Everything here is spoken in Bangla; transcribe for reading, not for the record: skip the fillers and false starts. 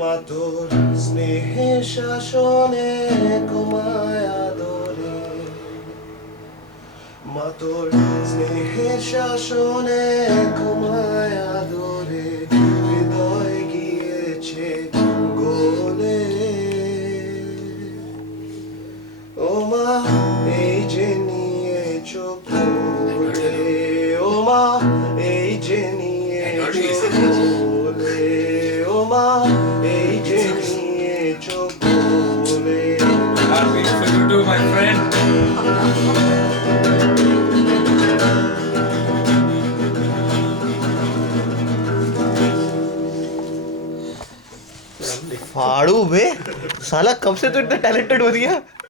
মা তোর স্নেহের শাসনে ঘুমায় আদরে, মা তোর স্নেহের শাসনে ঘুমায় আদরে, হৃদয় গিয়েছে গোলে। ও মা এই যে নিয়ে চোখ খুলে, ও মা এই যে নিয়ে চোখ খুলে, ও মা এই যে নিয়ে চোখ খুলে। Happy for you too, my friend. फाड़ू बे, साला कब से तू इतना टैलेंटेड हो गया?